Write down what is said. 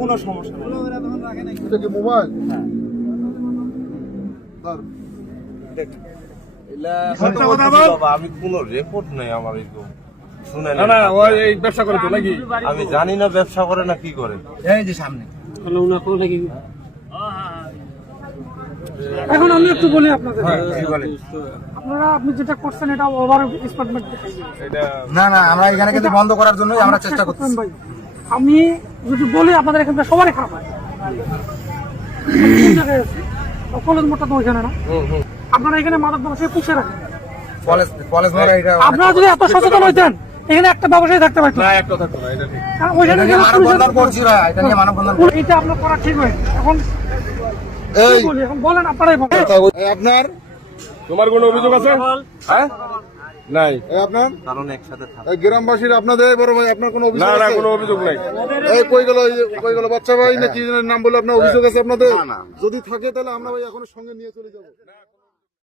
কোনো সমস্যা নেই। মোবাইল আমি কোনো রেকর্ড নেই আমার ব্যবসা করে তো নাকি আমি জানি না ব্যবসা করে না কি করে। এই যে সামনে এখন আমি একটু বলি আপনাদের, আপনারা আপনি যেটা করছেন এটা ওভার স্টেটমেন্ট। না না, আমরা এখানে কিন্তু বন্ধ করার জন্যই আমরা চেষ্টা করতেছি ভাই। আমি যদি বলি আপনাদের এখানে সবারই খারাপ হয়, কলেজ মোটটা তো ওইখানে না, আপনারা এখানে মাদক ব্যবসায়ী পুষে রাখেন। আপনারা যদি এত সচেতন হইতেন এখানে একটা ব্যবসায়ী থাকতে পারতেন। এটা আপনার করা ঠিক হয়। এখন বলেন আপনারাই আপনার তোমার কোনো অভিযোগ আছে? হ্যাঁ নাই। আপনার কারণ একসাথে গ্রামবাসীর আপনাদের বড় ভাই আপনার কোনো অভিযোগ? না, কোনো অভিযোগ নাই। এই কই গেল বাচ্চা ভাই না কি নাম বলে আপনার অভিযোগ আছে আপনাদের? যদি থাকে তাহলে আমরা ভাই এখন সঙ্গে নিয়ে চলে যাবো।